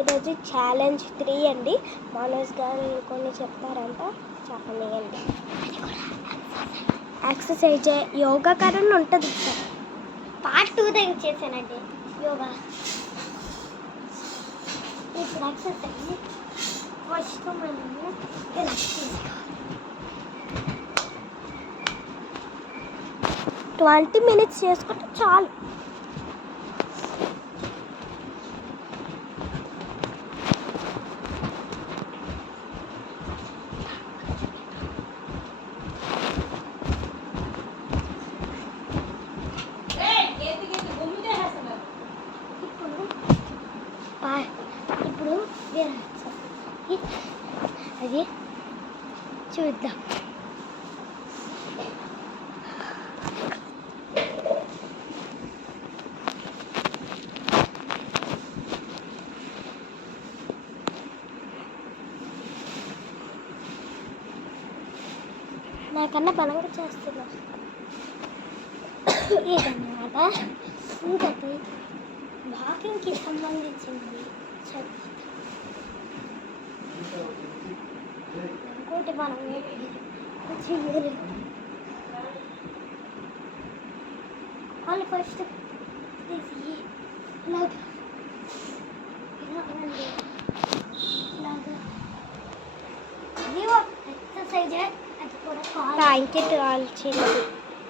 ఈరోజు ఛాలెంజ్ 3 అండి. మనోజ్ గారు కొన్ని చెప్తారంట, చెప్పనియండి. ఎక్సర్సైజ్ యోగా కరెంట్ ఉంటుంది సార్. పార్ట్ 2 దగ్గర చేశానండి యోగా. ఇప్పుడు ఎక్సర్సైజ్ ఫస్ట్ మనము ఇలా చేసుకోవాలి. 20 minutes చేసుకుంటే చాలు. ఇప్పుడు అది చూద్దాం. నాకన్నా బలంగా చేస్తున్నా ఇదన్నమాట. ఇంకటి వాకింగ్కి సంబంధించింది ఇంకోటి మనం చేయాలి. వాళ్ళు ఫస్ట్ తీసి ఇలాగా అది ఎక్సర్సైజ్, అది కూడా కాల్ కాల్చినది.